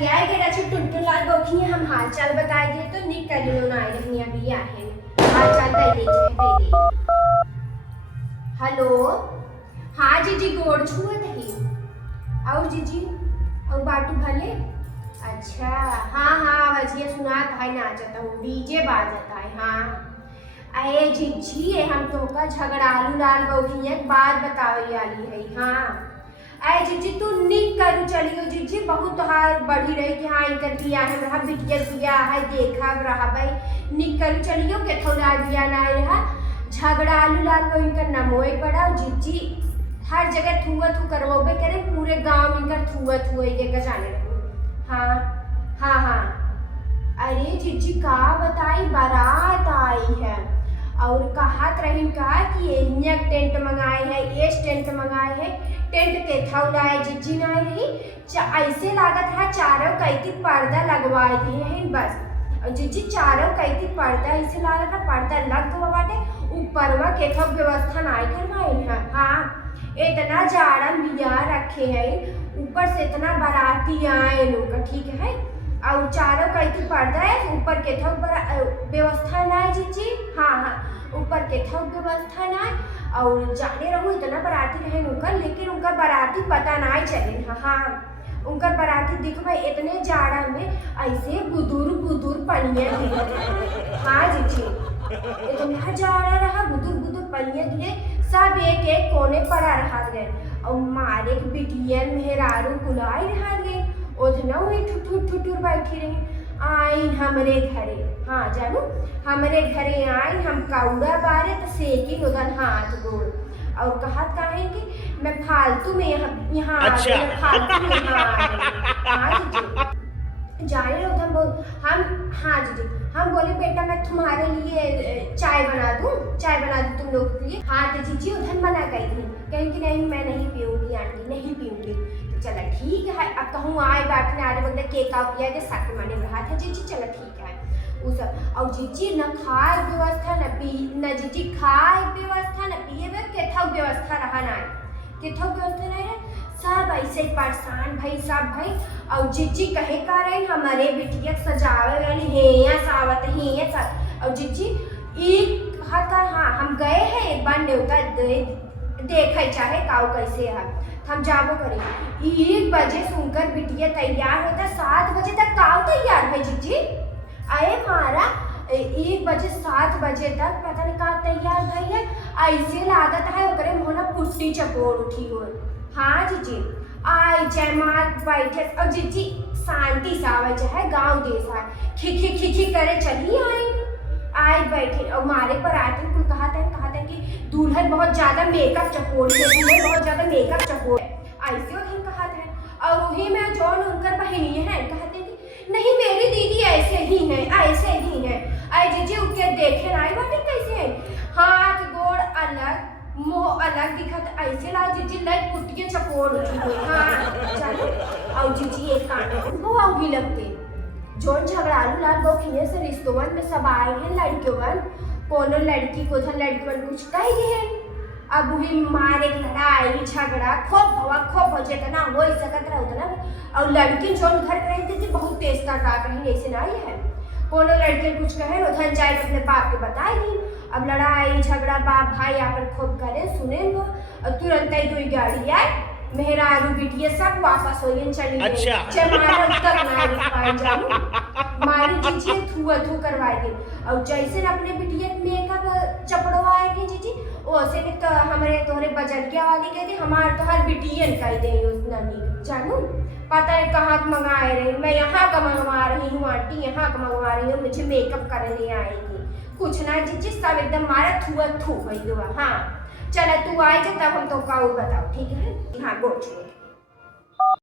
चलिए के रचे टुनटुन लाल बौखी हम हाल चाल बताए दे तो निक कर लो ना रहनिया भी आहे हाल चाल दे दे हेलो हाँ जीजी गोड़ छुआ दही और जीजी और बाटू भले अच्छा हाँ हाँ भजिया सुनात है नाचता हूँ डीजे बाजता है हाँ अरे जीजी हम तो का झगड़ालू लाल बौखी एक बात बतावे वाली है हाँ अरे जीजी तू निक करू चलियो जीजी बहुत तोहार बढ़ी रही कि हाँ इनकर बिया है रहा बिटिया बिया है देखा रहा भाई निक करू चलियो के थोड़ा बिया ना रहा झगड़ालू लाल को इनकर नमोए पड़ा जीजी हर जगह थुआ थू करवोबे करे पूरे गांव इनकर थुआ थुआ ये जाने हाँ हाँ हाँ अरे जीजी का बताई बारात आई है और कहत रही का कि ये टेंट मंगाए है ये टेंट मंगाए है टेंट के थौड़ा है जीजी ना रही ऐसे लागत है चारों कैती पर्दा लगवाए दी है बस और जीजी चारों कैती पर्दा ऐसे लागत है पर्दा लग गवा बाटे ऊपरवा के थक व्यवस्था नहीं करवाए है हाँ इतना जाड़ा बिया रखे है ऊपर से इतना बाराती आए लोग ठीक है और चारों कैती पर्दा है ऊपर के थक व्यवस्था ना जीजी हाँ हाँ ऊपर के थक व्यवस्था ना और जाने रहूँ इतना बाराती रहे उनका लेकिन उनका बाराती पता ना चले हाँ उनका बाराती देखो भाई इतने जाड़ा में ऐसे बुदुर पनिया गिरे हाँ जीजी इतना जाड़ा रहा बुदुर पनिया गिरे सब एक एक कोने पड़ा रहा गए और मारे बिटियन मेहरारू कुलाई रहा गए ओतना हुई ठुठुर बैठी रही आई हमरे घरे हाँ जानू हमरे घरे आई हम कौड़ा बारे तो सेकी उधर हाथ गोड़ और कहा काहे कि मैं फालतू में यहाँ अच्छा। फालतू में हाँ जीजी जाने उधर बोल हम हाँ जीजी हम बोले बेटा मैं तुम्हारे लिए चाय बना दूँ तुम लोग के लिए हाँ तो जीजी उधर मना गई थी कहीं कि नहीं मैं नहीं पीऊँगी आंटी नहीं पीऊँगी तो चला ठीक है अब कहूँ आए बैठने आ रहे बंदे केक आ पिया के साथ माने रहा था जीजी चला ठीक है वो सब और जीजी न खाए व्यवस्था न पी न जीजी खाए व्यवस्था न पिए केथक व्यवस्था रहा ना केथक व्यवस्था नहीं है सब ऐसे परेशान भाई सब भाई और जीजी कहे का रहे हमारे बिटिया सजावे वाली हेया सावत हेया सब और जीजी एक हाथ हाँ हम गए हैं एक बार न्योता देखे चाहे काऊ कैसे है हम जाबो करें 1 बजे सुनकर बिटिया तैयार होता 7 बजे तक काऊ तैयार है जीजी अरे मारा 1 बजे 7 बजे तक पता नहीं कहाँ तैयार भाई है ऐसे लागत है ओकरे मोहना पुट्टी चपोड़ उठी हो हाँ जीजी आई जयमाल बैठे और जीजी शांति से आवे चाहे गाँव देश है खी करे चली आई बैठे और मारे पर आते कुल कहते हैं कि दूल्हन बहुत ज्यादा मेकअप चपोड़ है दूल्हन बहुत ज्यादा मेकअप चपोड़ ऐसे वही कहते हैं और वही में जौन उनकर बहनी है कहते हैं कि नहीं मेरी दीदी ऐसे ही है आई जीजी उनके देखे ना बाटे कैसे है हाथ गोड़ अलग मुँह अलग दिखत ऐसे ला जीजी लाइक कुटिया चपोड़ उठी हुई हाँ चलो और जीजी एक कान वो आओगी लगते जोन झगड़ालू लाल बौखिए से रिश्तों में सब आए हैं लड़कियों कोनो लड़की को था लड़कियों कुछ कह गए अब वही मारे लड़ाई झगड़ा खूब हो जितना हो सकत रहा उतना और लड़की जो घर रहती थी बहुत तेज तर्रा कहीं ऐसे ना है कोनो लड़के कुछ कहे उधर जाए अपने बाप के बताए दी अब लड़ाई झगड़ा बाप भाई आकर खूब करे सुने वो और तुरंत ही 2 गाड़ी आए मेहरारू बिटिया सब वापस हो चली अच्छा। जमाना तक ना जाऊँ मारी जीजी थू करवाए दी और जैसे अपने बिटिया मेकअप चपड़वाएगी जीजी वैसे ने तो हमारे तोहरे बजटिया वाली कहती हमारे तो हर बिटियन कह दे उस नमी जानू पता है कहाँ मंगाए रही मैं यहाँ का मंगवा रही हूँ आंटी यहाँ का मंगवा रही हूँ मुझे मेकअप करने आएगी कुछ ना जीजी सब एकदम मारा थू गई हाँ चला तू आए जा तब हम तो का बताओ ठीक है हाँ गोड़ छोड़